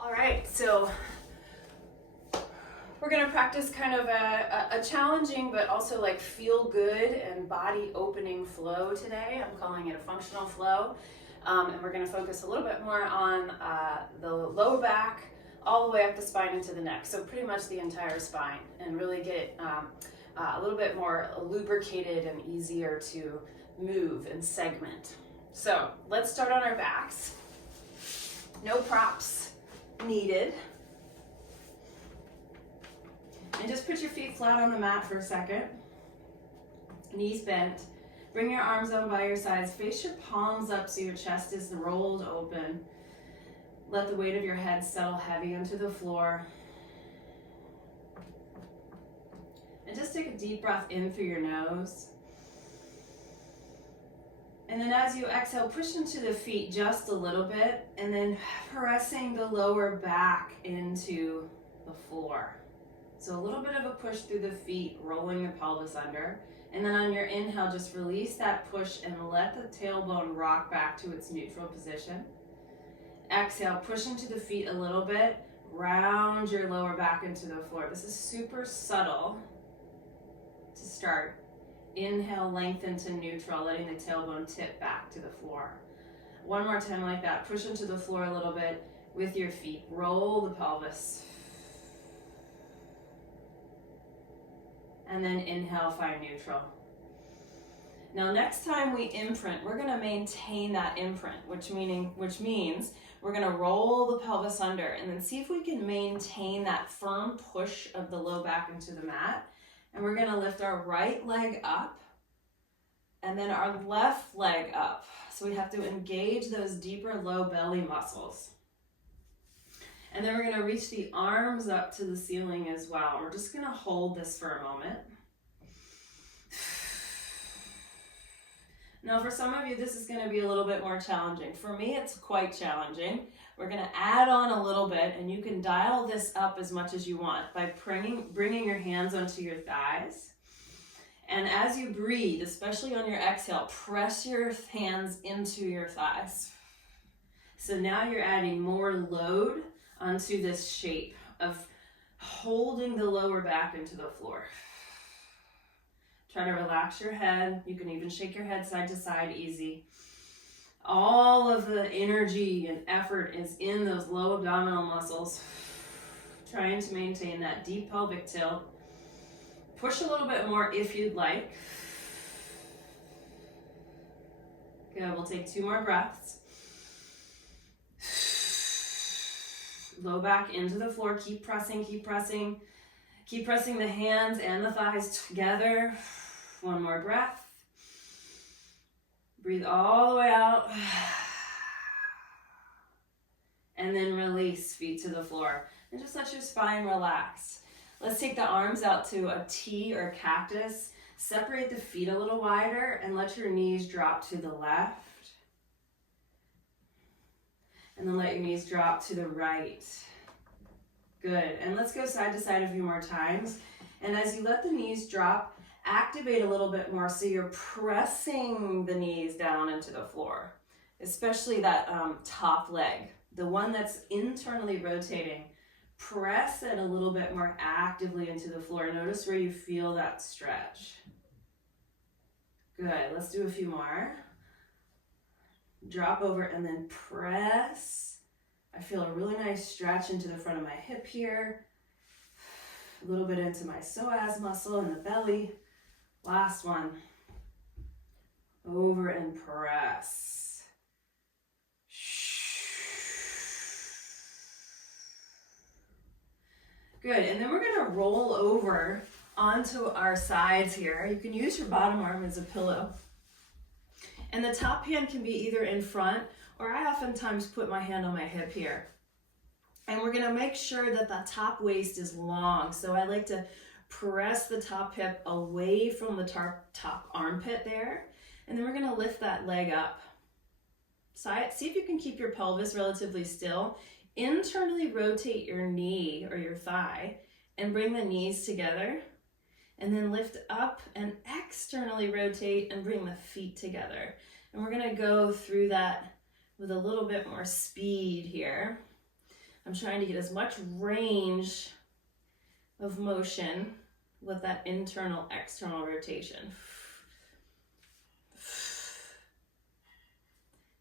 All right, so we're gonna practice kind of a challenging but also like feel good and body opening flow today. I'm calling it a functional flow. And we're gonna focus a little bit more on the lower back, all the way up the spine into the neck. So pretty much the entire spine, and really get a little bit more lubricated and easier to move and segment. So let's start on our backs. No props needed. And just put your feet flat on the mat for a second. Knees bent. Bring your arms down by your sides. Face your palms up so your chest is rolled open. Let the weight of your head settle heavy onto the floor. And just take a deep breath in through your nose. And then as you exhale, push into the feet just a little bit, and then pressing the lower back into the floor. So a little bit of a push through the feet, rolling the pelvis under. And then on your inhale, just release that push and let the tailbone rock back to its neutral position. Exhale, push into the feet a little bit, round your lower back into the floor. This is super subtle to start. Inhale, lengthen to neutral, letting the tailbone tip back to the floor. One more time like that. Push into the floor a little bit with your feet. Roll the pelvis. And then inhale, find neutral. Now next time we imprint, we're gonna maintain that imprint, which means we're gonna roll the pelvis under and then see if we can maintain that firm push of the low back into the mat. And we're gonna lift our right leg up and then our left leg up. So we have to engage those deeper low belly muscles. And then we're gonna reach the arms up to the ceiling as well. We're just gonna hold this for a moment. Now for some of you, this is gonna be a little bit more challenging. For me, it's quite challenging. We're gonna add on a little bit, and you can dial this up as much as you want by bringing your hands onto your thighs. And as you breathe, especially on your exhale, press your hands into your thighs. So now you're adding more load onto this shape of holding the lower back into the floor. Try to relax your head. You can even shake your head side to side, easy. All of the energy and effort is in those low abdominal muscles, trying to maintain that deep pelvic tilt. Push a little bit more if you'd like. Good, we'll take 2 more breaths. Low back into the floor, keep pressing, keep pressing. Keep pressing the hands and the thighs together. 1 more breath. Breathe all the way out. And then release, feet to the floor. And just let your spine relax. Let's take the arms out to a T or cactus. Separate the feet a little wider and let your knees drop to the left. And then let your knees drop to the right. Good, and let's go side to side a few more times. And as you let the knees drop, activate a little bit more so you're pressing the knees down into the floor, especially that top leg, the one that's internally rotating. Press it a little bit more actively into the floor. Notice where you feel that stretch. Good, let's do a few more. Drop over and then press. I feel a really nice stretch into the front of my hip here. A little bit into my psoas muscle in the belly. Last one. Over and press. Good, and then we're gonna roll over onto our sides here. You can use your bottom arm as a pillow. And the top hand can be either in front, or I oftentimes put my hand on my hip here. And we're gonna make sure that the top waist is long. So I like to press the top hip away from the top armpit there. And then we're gonna lift that leg up. See if you can keep your pelvis relatively still. Internally rotate your knee or your thigh and bring the knees together. And then lift up and externally rotate and bring the feet together. And we're gonna go through that with a little bit more speed here. I'm trying to get as much range of motion with that internal, external rotation.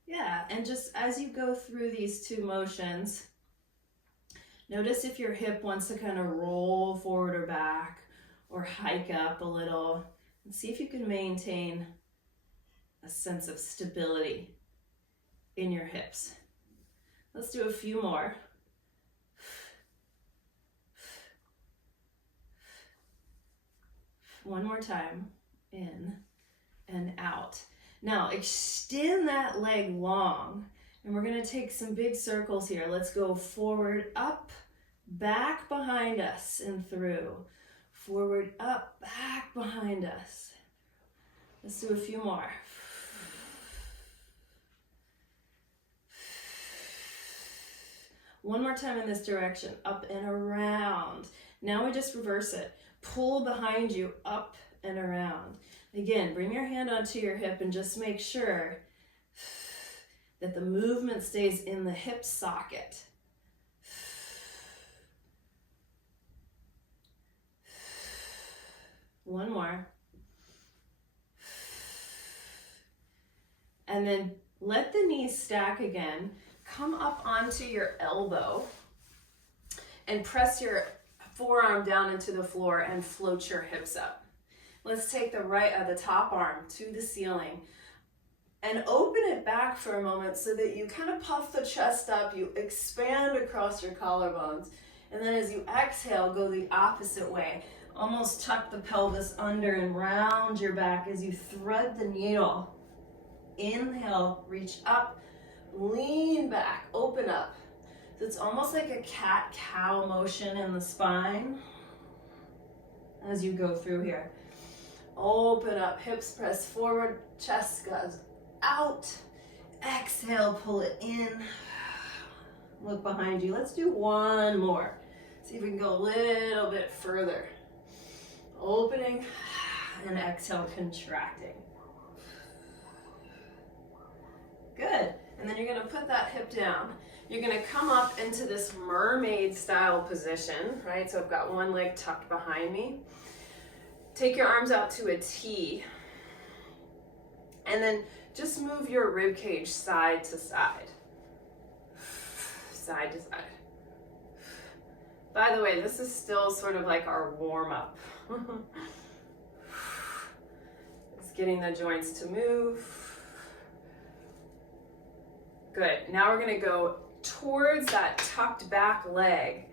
Yeah, and just as you go through these two motions, notice if your hip wants to kind of roll forward or back or hike up a little, and see if you can maintain a sense of stability in your hips. Let's do a few more. One more time, in and out. Now extend that leg long, and we're gonna take some big circles here. Let's go forward, up, back behind us and through. Forward, up, back behind us. Let's do a few more. One more time in this direction, up and around. Now we just reverse it. Pull behind you, up and around. Again, bring your hand onto your hip and just make sure that the movement stays in the hip socket. One more. And then let the knees stack again. Come up onto your elbow and press your forearm down into the floor and float your hips up. Let's take the top arm to the ceiling and open it back for a moment so that you kind of puff the chest up, you expand across your collarbones, and then as you exhale, go the opposite way. Almost tuck the pelvis under and round your back as you thread the needle. Inhale, reach up, lean back, open up. So it's almost like a cat-cow motion in the spine as you go through here. Open up, hips press forward, chest goes out. Exhale, pull it in. Look behind you. Let's do one more. See if we can go a little bit further. Opening and exhale, contracting. Good. And then you're going to put that hip down. You're going to come up into this mermaid style position, right? So I've got one leg tucked behind me. Take your arms out to a T. And then just move your rib cage side to side. Side to side. By the way, this is still sort of like our warm up. It's getting the joints to move. Good. Now we're going to go towards that tucked back leg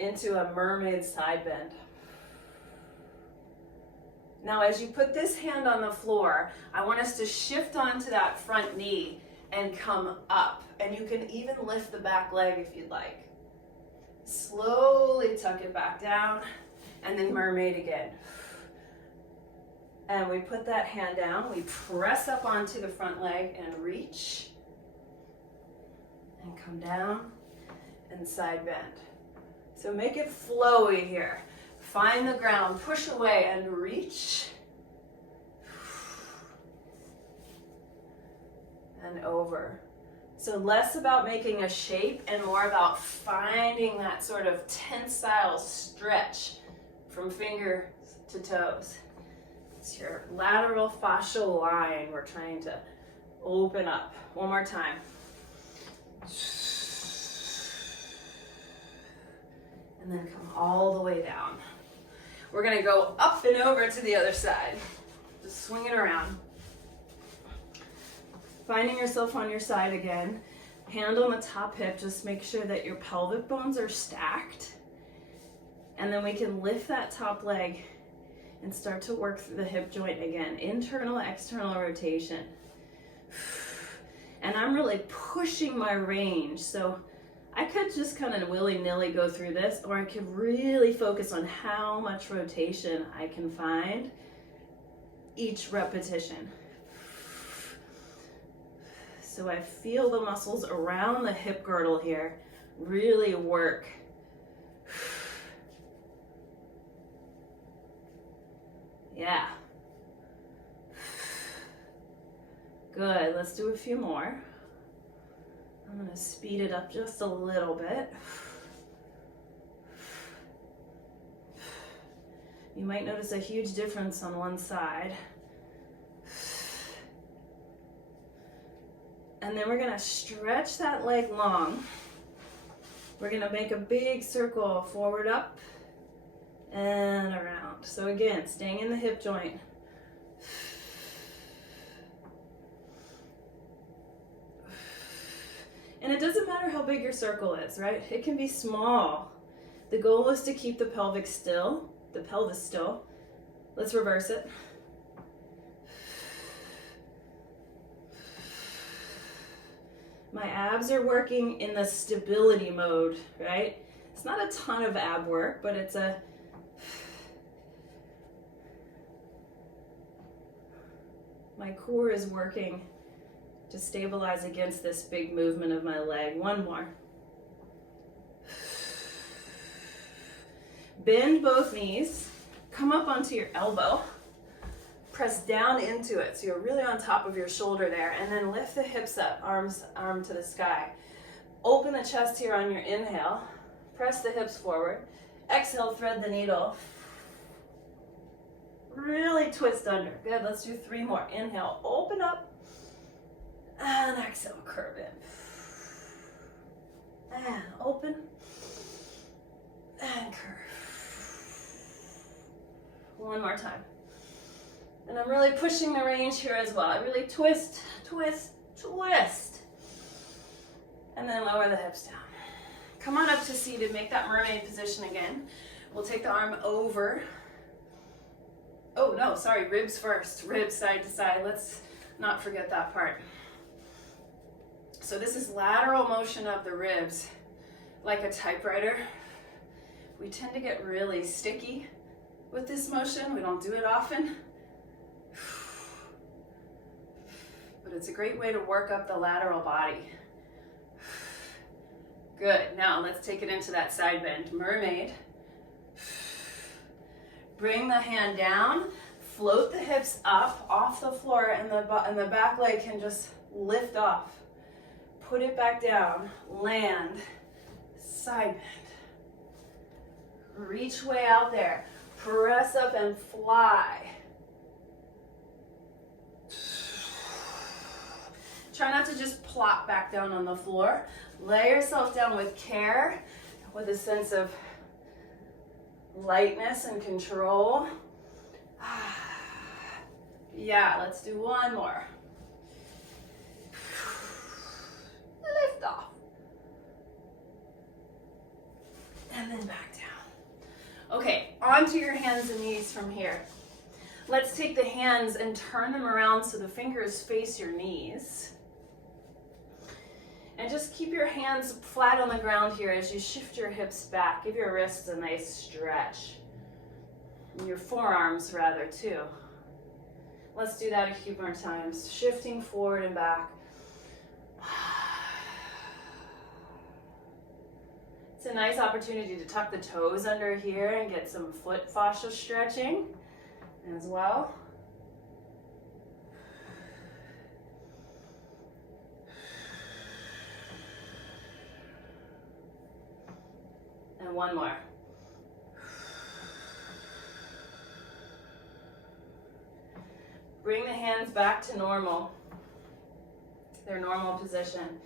into a mermaid side bend. Now as you put this hand on the floor, I want us to shift onto that front knee and come up. And you can even lift the back leg if you'd like. Slowly tuck it back down and then mermaid again. And we put that hand down, we press up onto the front leg and reach. And come down and side bend. So make it flowy here. Find the ground, push away and reach. And over. So less about making a shape and more about finding that sort of tensile stretch from fingers to toes. It's your lateral fascial line we're trying to open up. One more time. And then come all the way down. We're gonna go up and over to the other side. Just swing it around. Finding yourself on your side again. Hand on the top hip, just make sure that your pelvic bones are stacked. And then we can lift that top leg and start to work through the hip joint again. Internal, external rotation. And I'm really pushing my range. So I could just kind of willy-nilly go through this, or I could really focus on how much rotation I can find each repetition. So I feel the muscles around the hip girdle here really work. Yeah. Good, let's do a few more. I'm going to speed it up just a little bit. You might notice a huge difference on one side. And then we're going to stretch that leg long. We're going to make a big circle forward, up, and around. So again, staying in the hip joint. And it doesn't matter how big your circle is, right? It can be small. The goal is to keep the pelvis still. Let's reverse it. My abs are working in the stability mode, right? It's not a ton of ab work, but it's a my core is working to stabilize against this big movement of my leg. One more. Bend both knees, come up onto your elbow, press down into it so you're really on top of your shoulder there, and then lift the hips up, arm to the sky. Open the chest here on your inhale, press the hips forward, exhale, thread the needle. Really twist under. Good, let's do 3 more. Inhale, open up, and exhale, curve in. And open, and curve. One more time. And I'm really pushing the range here as well. I really twist, twist, twist. And then lower the hips down. Come on up to seated, make that mermaid position again. We'll take the arm over. Oh no, sorry, ribs first. Ribs side to side. Let's not forget that part. So this is lateral motion of the ribs, like a typewriter. We tend to get really sticky with this motion. We don't do it often. But it's a great way to work up the lateral body. Good, now let's take it into that side bend. Mermaid. Bring the hand down, float the hips up off the floor, and the back leg can just lift off. Put it back down, land, side bend. Reach way out there, press up and fly. Try not to just plop back down on the floor. Lay yourself down with care, with a sense of lightness and control. Yeah, let's do one more. Lift off. And then back down. Okay, onto your hands and knees from here. Let's take the hands and turn them around so the fingers face your knees. And just keep your hands flat on the ground here as you shift your hips back. Give your wrists a nice stretch. And your forearms rather too. Let's do that a few more times. Shifting forward and back. It's a nice opportunity to tuck the toes under here and get some foot fascia stretching as well. And one more. Bring the hands back to normal, their normal position.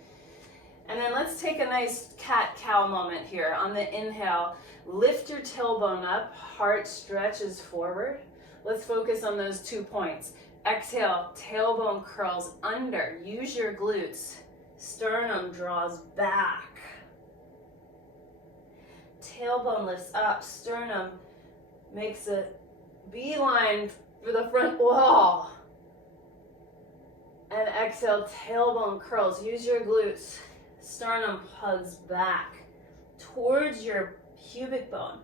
And then let's take a nice cat-cow moment here. On the inhale, lift your tailbone up, heart stretches forward. Let's focus on those 2 points. Exhale, tailbone curls under. Use your glutes. Sternum draws back. Tailbone lifts up, sternum makes a beeline for the front wall. And exhale, tailbone curls. Use your glutes. Sternum hugs back towards your pubic bone.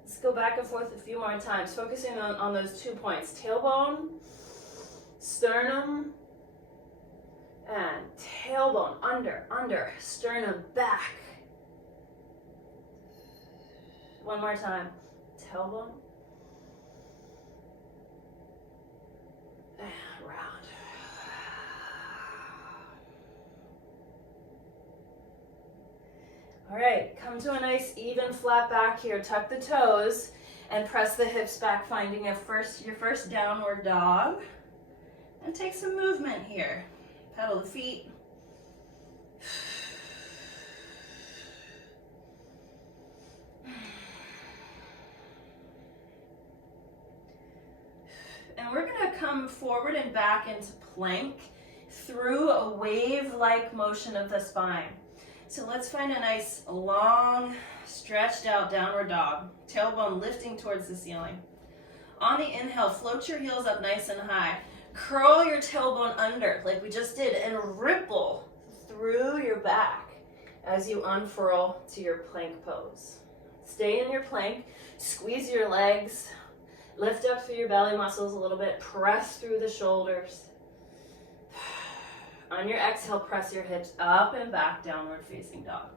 Let's go back and forth a few more times, focusing on those 2 points. Tailbone, sternum, and tailbone under, sternum back. One more time. Tailbone. And round. All right, come to a nice even flat back here. Tuck the toes and press the hips back, finding your first downward dog. And take some movement here. Pedal the feet. And we're gonna come forward and back into plank through a wave-like motion of the spine. So let's find a nice, long, stretched out downward dog. Tailbone lifting towards the ceiling. On the inhale, float your heels up nice and high. Curl your tailbone under like we just did and ripple through your back as you unfurl to your plank pose. Stay in your plank, squeeze your legs, lift up through your belly muscles a little bit, press through the shoulders. On your exhale, press your hips up and back, downward facing dog.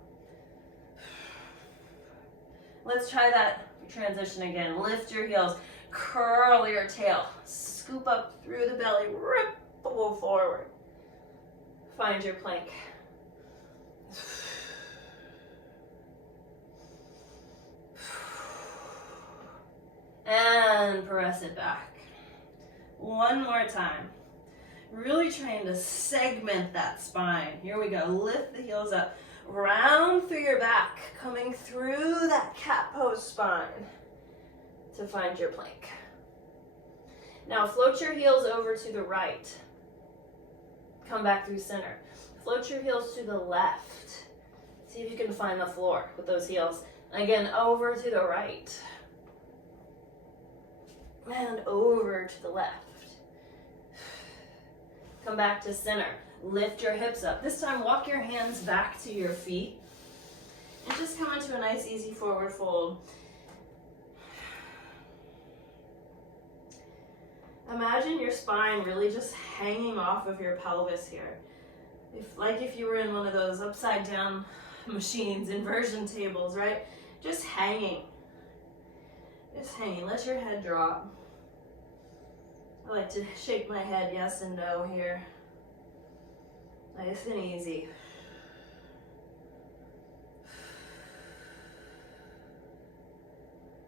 Let's try that transition again. Lift your heels, curl your tail, scoop up through the belly, ripple forward. Find your plank. And press it back. One more time. Really trying to segment that spine. Here we go. Lift the heels up. Round through your back, coming through that cat pose spine to find your plank. Now float your heels over to the right. Come back through center. Float your heels to the left. See if you can find the floor with those heels. Again, over to the right. And over to the left. Come back to center. Lift your hips up. This time, walk your hands back to your feet. And just come into a nice, easy forward fold. Imagine your spine really just hanging off of your pelvis here. Like if you were in one of those upside down machines, inversion tables, right? Just hanging. Just hanging. Let your head drop. I like to shake my head yes and no here. Nice and easy.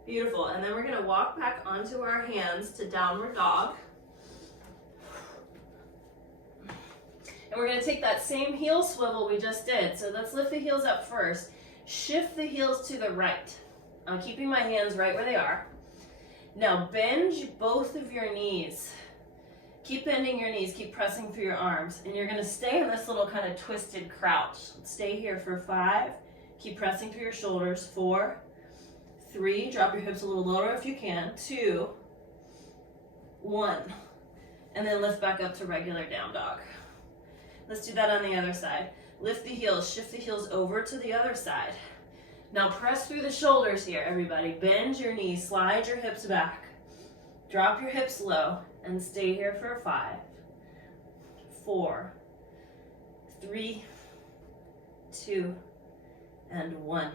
Beautiful. And then we're going to walk back onto our hands to downward dog. And we're going to take that same heel swivel we just did. So let's lift the heels up first. Shift the heels to the right. I'm keeping my hands right where they are. Now bend both of your knees. Keep bending your knees, keep pressing through your arms. And you're gonna stay in this little kind of twisted crouch. Stay here for 5. Keep pressing through your shoulders. 4, 3, drop your hips a little lower if you can. 2, 1. And then lift back up to regular down dog. Let's do that on the other side. Lift the heels, shift the heels over to the other side. Now press through the shoulders here, everybody. Bend your knees, slide your hips back. Drop your hips low and stay here for 5, 4, 3, 2, and 1.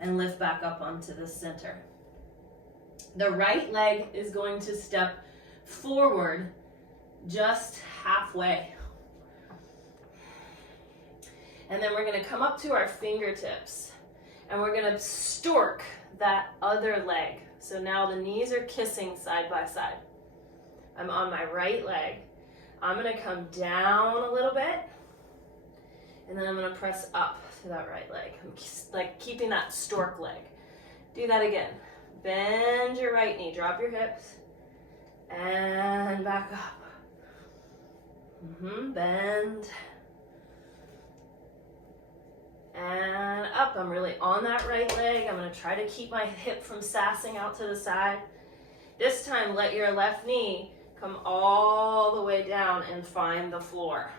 And lift back up onto the center. The right leg is going to step forward just halfway. And then we're going to come up to our fingertips. And we're going to stork that other leg. So now the knees are kissing side by side. I'm on my right leg. I'm going to come down a little bit. And then I'm going to press up to that right leg. I'm like keeping that stork leg. Do that again. Bend your right knee. Drop your hips. And back up. Bend. And up. I'm really on that right leg. I'm going to try to keep my hip from sassing out to the side. This time, let your left knee come all the way down and find the floor.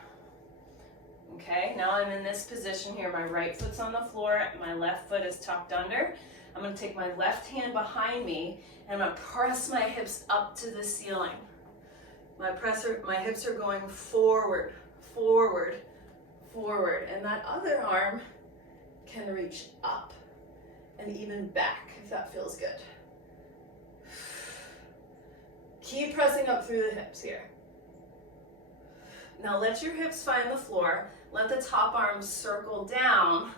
Okay, now I'm in this position here. My right foot's on the floor. My left foot is tucked under. I'm going to take my left hand behind me and I'm going to press my hips up to the ceiling. My hips are going forward, forward, forward. And that other arm can reach up and even back if that feels good. Keep pressing up through the hips here. Now let your hips find the floor. Let the top arm circle down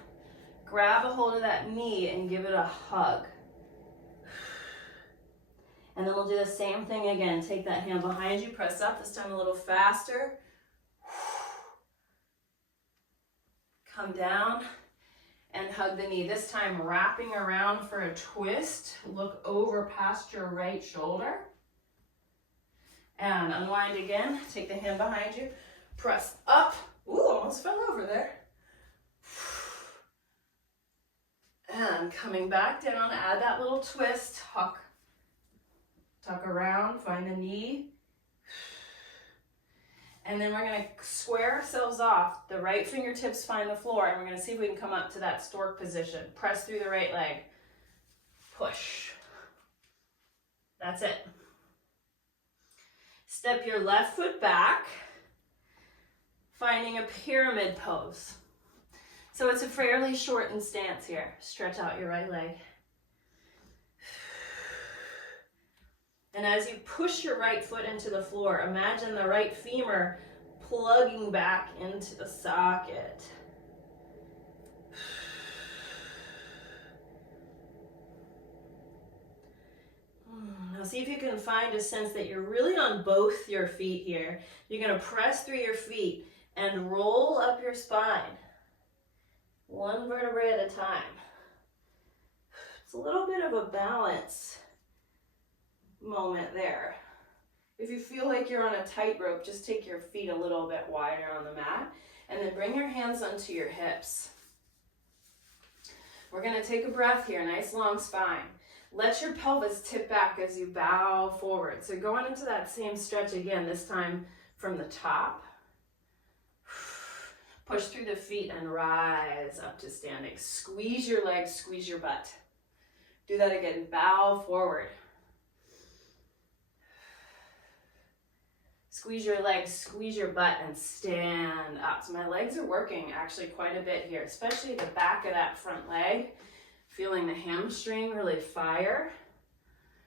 grab a hold of that knee and give it a hug. And then we'll do the same thing again. Take that hand behind you, press up, this time a little faster. Come down and hug the knee. This time wrapping around for a twist. Look over past your right shoulder. And unwind again. Take the hand behind you, press up. Ooh, almost fell over there. And coming back down, add that little twist, tuck around, find the knee. And then we're gonna square ourselves off. The right fingertips find the floor, and we're gonna see if we can come up to that stork position. Press through the right leg, push. That's it. Step your left foot back, finding a pyramid pose. So it's a fairly shortened stance here. Stretch out your right leg. And as you push your right foot into the floor, imagine the right femur plugging back into the socket. Now see if you can find a sense that you're really on both your feet here. You're going to press through your feet and roll up your spine. One vertebrae at a time. It's a little bit of a balance moment there. If you feel like you're on a tightrope, just take your feet a little bit wider on the mat and then bring your hands onto your hips. We're going to take a breath here, nice long spine. Let your pelvis tip back as you bow forward. So going into that same stretch again, this time from the top. Push through the feet and rise up to standing. Squeeze your legs, squeeze your butt. Do that again, bow forward. Squeeze your legs, squeeze your butt, and stand up. So my legs are working actually quite a bit here, especially the back of that front leg. Feeling the hamstring really fire.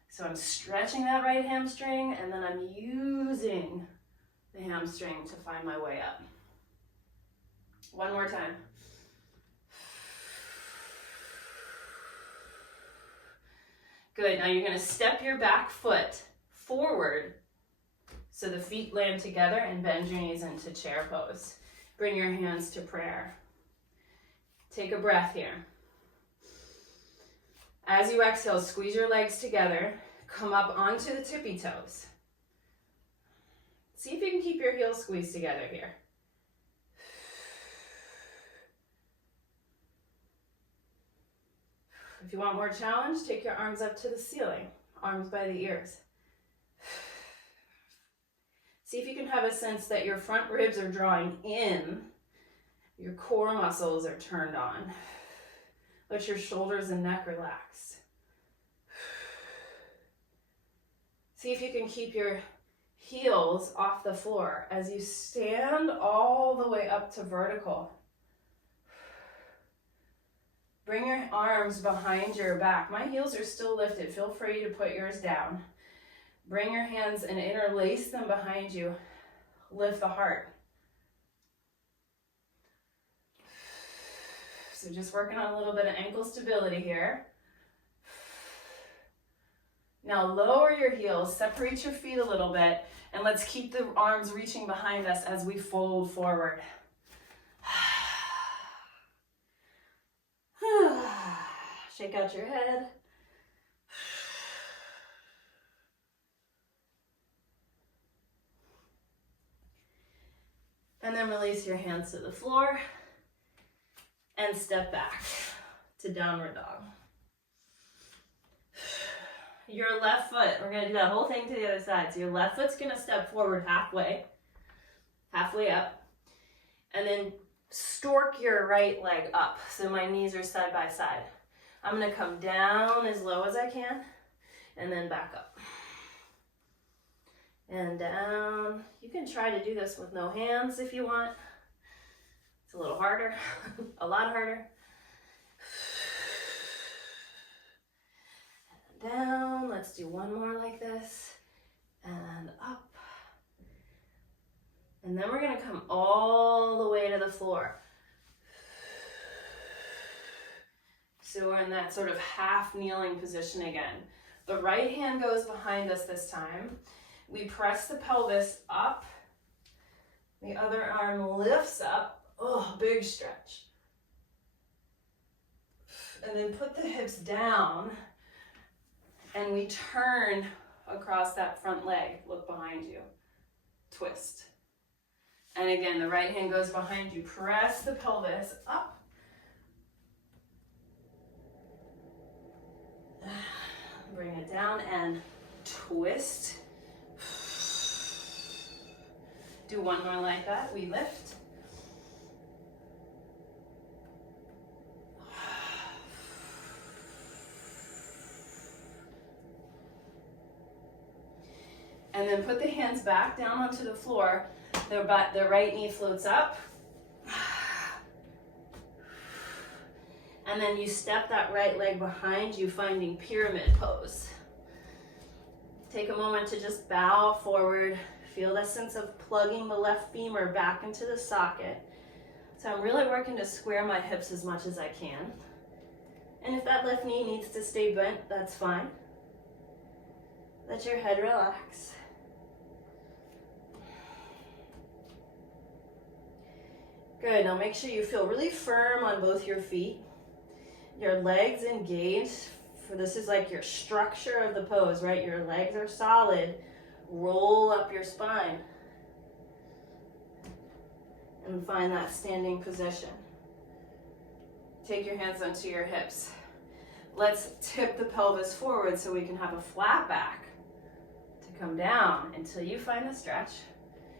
So I'm stretching that right hamstring, and then I'm using the hamstring to find my way up. One more time. Good, now you're gonna step your back foot forward so the feet land together and bend your knees into chair pose. Bring your hands to prayer. Take a breath here. As you exhale, squeeze your legs together, come up onto the tippy toes. See if you can keep your heels squeezed together here. If you want more challenge, take your arms up to the ceiling, arms by the ears. See if you can have a sense that your front ribs are drawing in, your core muscles are turned on. Let your shoulders and neck relax. See if you can keep your heels off the floor as you stand all the way up to vertical. Bring your arms behind your back. My heels are still lifted. Feel free to put yours down. Bring your hands and interlace them behind you. Lift the heart. So just working on a little bit of ankle stability here. Now lower your heels, separate your feet a little bit, and let's keep the arms reaching behind us as we fold forward. Shake out your head. And then release your hands to the floor and step back to downward dog. Your left foot, we're gonna do that whole thing to the other side. So your left foot's gonna step forward halfway up, and then stork your right leg up. So my knees are side by side. I'm gonna come down as low as I can, and then back up. And down. You can try to do this with no hands if you want. It's a little harder, a lot harder. And down, let's do one more like this, and up. And then we're gonna come all the way to the floor. So we're in that sort of half kneeling position again. The right hand goes behind us this time. We press the pelvis up. The other arm lifts up. Oh, big stretch. And then put the hips down and we turn across that front leg. Look behind you. Twist. And again, the right hand goes behind you. Press the pelvis up. Bring it down and twist. Do one more like that. We lift. And then put the hands back down onto the floor. The right knee floats up. And then you step that right leg behind you, finding pyramid pose. Take a moment to just bow forward. Feel that sense of plugging the left femur back into the socket. So I'm really working to square my hips as much as I can. And if that left knee needs to stay bent, that's fine. Let your head relax. Good, now make sure you feel really firm on both your feet. Your legs engaged, for this is like your structure of the pose, right? Your legs are solid. Roll up your spine. And find that standing position. Take your hands onto your hips. Let's tip the pelvis forward so we can have a flat back to come down until you find the stretch.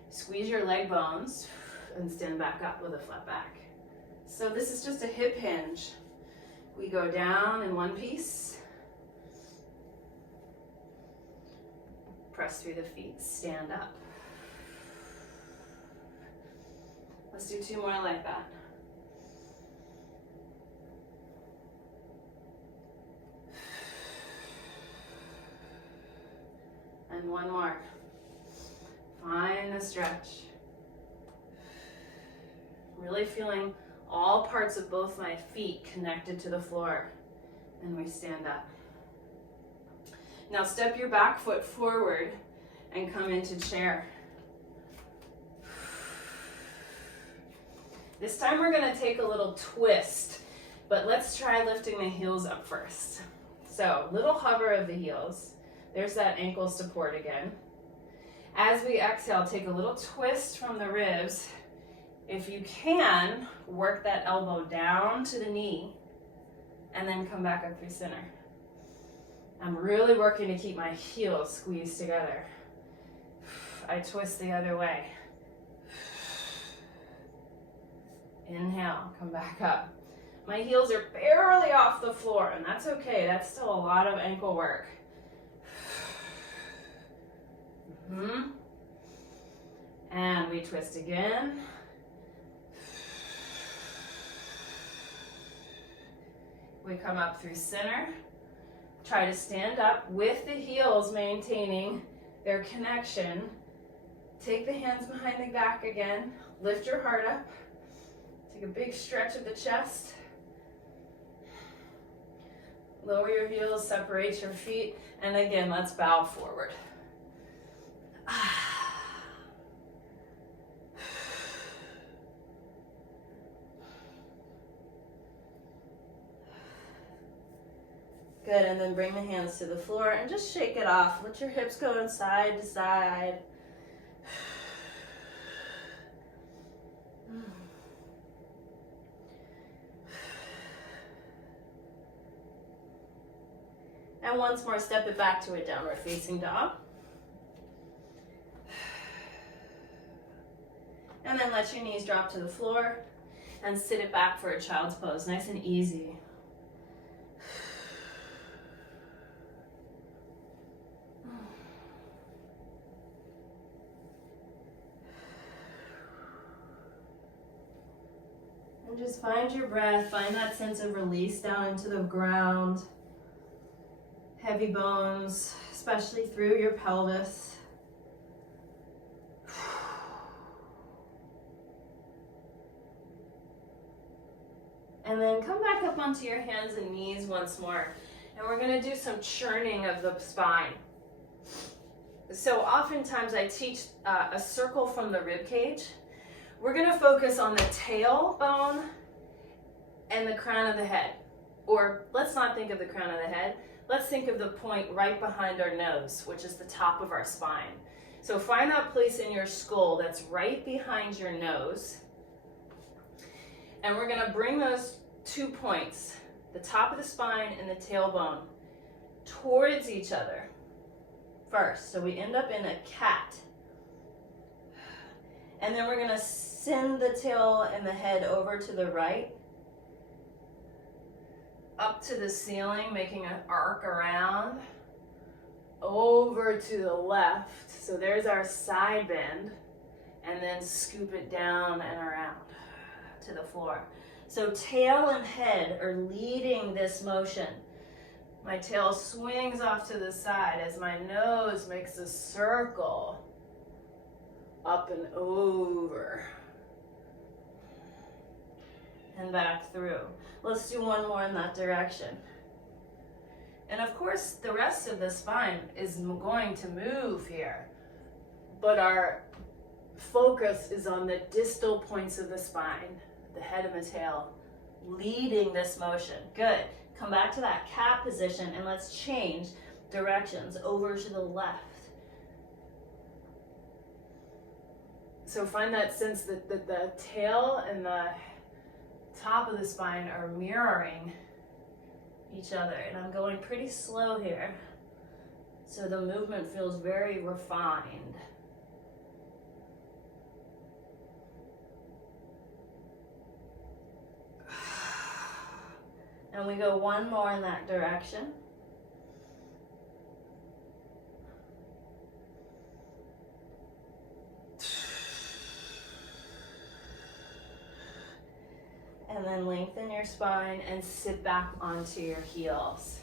Squeeze your leg bones and stand back up with a flat back. So this is just a hip hinge. We go down in one piece. Press through the feet, stand up. Let's do two more like that. And one more. Find the stretch. Really feeling all parts of both my feet connected to the floor. And we stand up. Now step your back foot forward and come into chair. This time we're going to take a little twist, but let's try lifting the heels up first. So little hover of the heels. There's that ankle support again. As we exhale, take a little twist from the ribs. If you can, work that elbow down to the knee and then come back up through center. I'm really working to keep my heels squeezed together. I twist the other way. Inhale, come back up. My heels are barely off the floor, and that's okay. That's still a lot of ankle work. And we twist again. We come up through center. Try to stand up with the heels maintaining their connection. Take the hands behind the back again. Lift your heart up. Take a big stretch of the chest. Lower your heels, separate your feet, and again, let's bow forward. Good, and then bring the hands to the floor and just shake it off. Let your hips go side to side. And once more, step it back to a downward facing dog. And then let your knees drop to the floor and sit it back for a child's pose, nice and easy. And just find your breath, find that sense of release down into the ground. Heavy bones, especially through your pelvis. And then come back up onto your hands and knees once more. And we're going to do some churning of the spine. So oftentimes I teach a circle from the rib cage. We're going to focus on the tailbone and the crown of the head. Or let's not think of the crown of the head. Let's think of the point right behind our nose, which is the top of our spine. So find that place in your skull that's right behind your nose. And we're going to bring those 2 points, the top of the spine and the tailbone, towards each other first. So we end up in a cat. And then we're going to send the tail and the head over to the right, up to the ceiling, making an arc around, over to the left. So there's our side bend, and then scoop it down and around to the floor. So tail and head are leading this motion. My tail swings off to the side as my nose makes a circle up and over and back through. Let's do one more in that direction. And of course, the rest of the spine is going to move here, but our focus is on the distal points of the spine, the head and the tail, leading this motion. Good. Come back to that cat position and let's change directions over to the left. So find that sense that the tail and the top of the spine are mirroring each other. And I'm going pretty slow here, so the movement feels very refined. And we go one more in that direction. And then lengthen your spine and sit back onto your heels.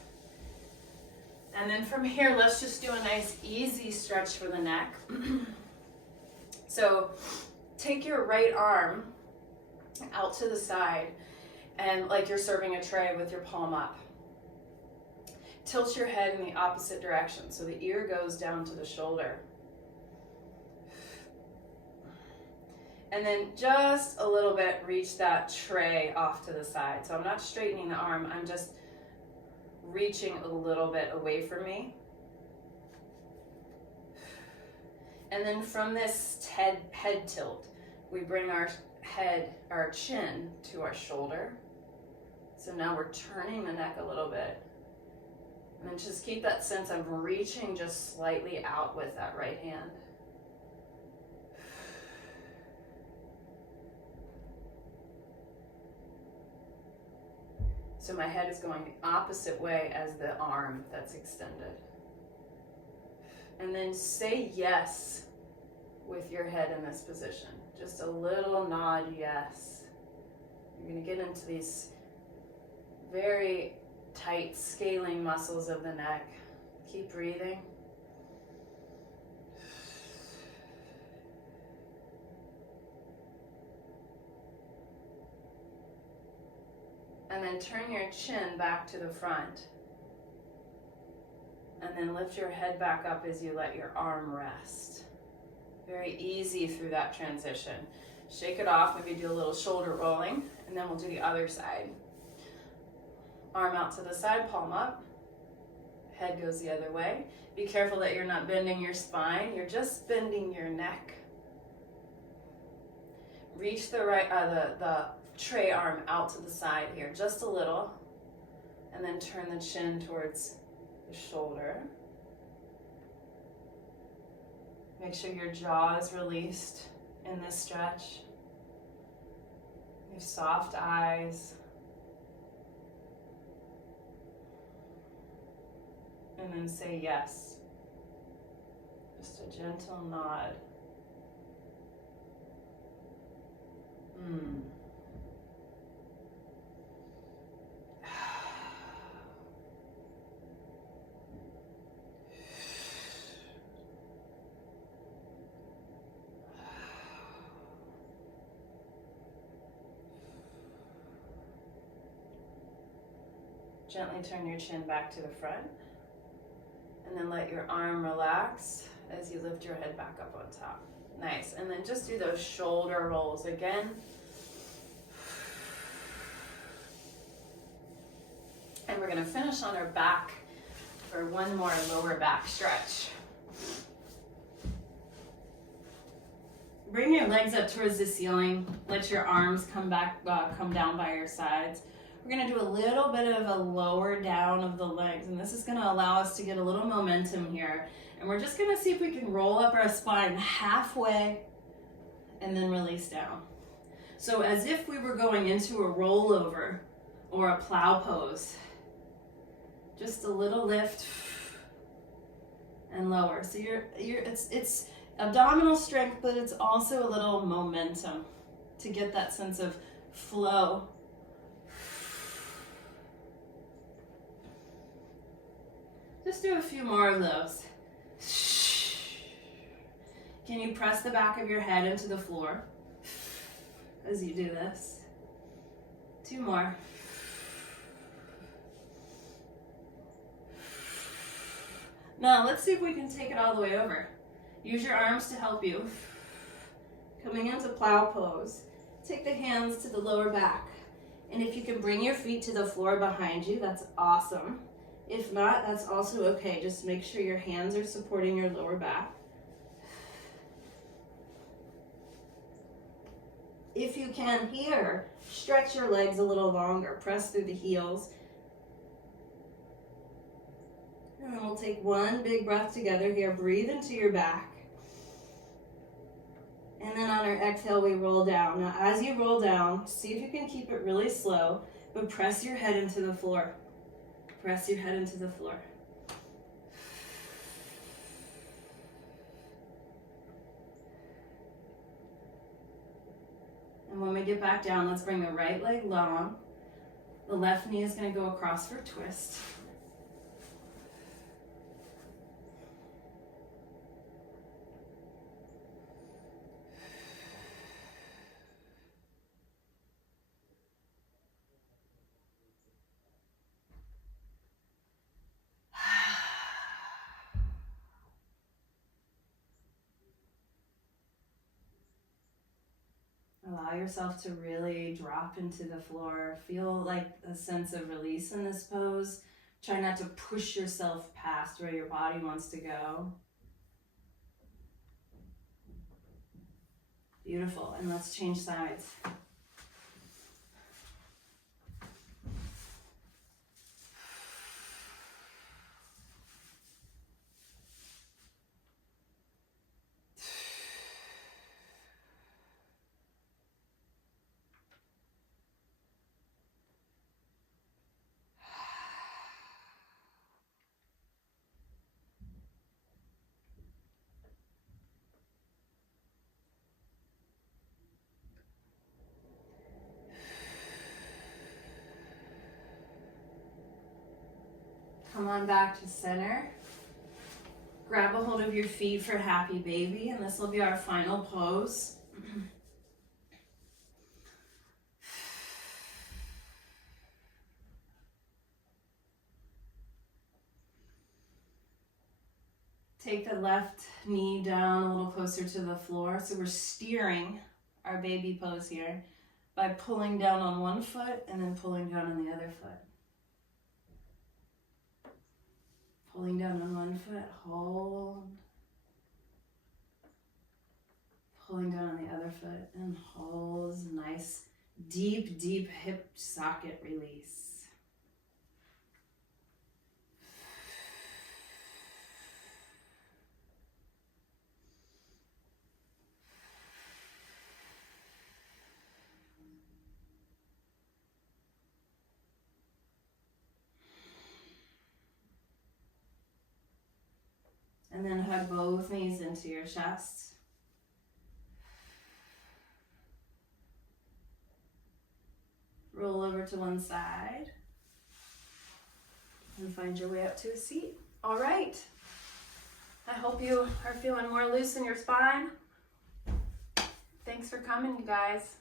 And then from here, let's just do a nice easy stretch for the neck. So take your right arm out to the side and like you're serving a tray with your palm up. Tilt your head in the opposite direction so the ear goes down to the shoulder. And then just a little bit, reach that tray off to the side. So I'm not straightening the arm, I'm just reaching a little bit away from me. And then from this head tilt, we bring our chin to our shoulder. So now we're turning the neck a little bit. And then just keep that sense of reaching just slightly out with that right hand. So my head is going the opposite way as the arm that's extended. And then say yes with your head in this position. Just a little nod yes. You're going to get into these very tight scaling muscles of the neck. Keep breathing. And then turn your chin back to the front. And then lift your head back up as you let your arm rest. Very easy through that transition. Shake it off, maybe do a little shoulder rolling, and then we'll do the other side. Arm out to the side, palm up. Head goes the other way. Be careful that you're not bending your spine, you're just bending your neck. Reach the tray arm out to the side here, just a little, and then turn the chin towards the shoulder. Make sure your jaw is released in this stretch. You have soft eyes. And then say yes. Just a gentle nod. Gently turn your chin back to the front. And then let your arm relax as you lift your head back up on top. Nice. And then just do those shoulder rolls again. And we're going to finish on our back for one more lower back stretch. Bring your legs up towards the ceiling. Let your arms come down by your sides. We're going to do a little bit of a lower down of the legs, and this is going to allow us to get a little momentum here. And we're just going to see if we can roll up our spine halfway and then release down. So as if we were going into a rollover or a plow pose. Just a little lift and lower. So it's abdominal strength, but it's also a little momentum to get that sense of flow. Just do a few more of those. Can you press the back of your head into the floor as you do this? 2 more. Now let's see if we can take it all the way over. Use your arms to help you. Coming into plow pose. Take the hands to the lower back. And if you can bring your feet to the floor behind you, that's awesome. If not, that's also okay. Just make sure your hands are supporting your lower back. If you can here, stretch your legs a little longer. Press through the heels. And then we'll take one big breath together here. Breathe into your back. And then on our exhale, we roll down. Now, as you roll down, see if you can keep it really slow, but press your head into the floor. Press your head into the floor. And when we get back down, let's bring the right leg long. The left knee is going to go across for a twist. Allow yourself to really drop into the floor. Feel like a sense of release in this pose. Try not to push yourself past where your body wants to go. Beautiful. And let's change sides. Come on back to center. Grab a hold of your feet for happy baby, and this will be our final pose. Take the left knee down a little closer to the floor. So we're steering our baby pose here by pulling down on one foot and then pulling down on the other foot. Pulling down on one foot, hold. Pulling down on the other foot and hold. Nice, deep, deep hip socket release. And then hug both knees into your chest. Roll over to one side. And find your way up to a seat. All right. I hope you are feeling more loose in your spine. Thanks for coming, you guys.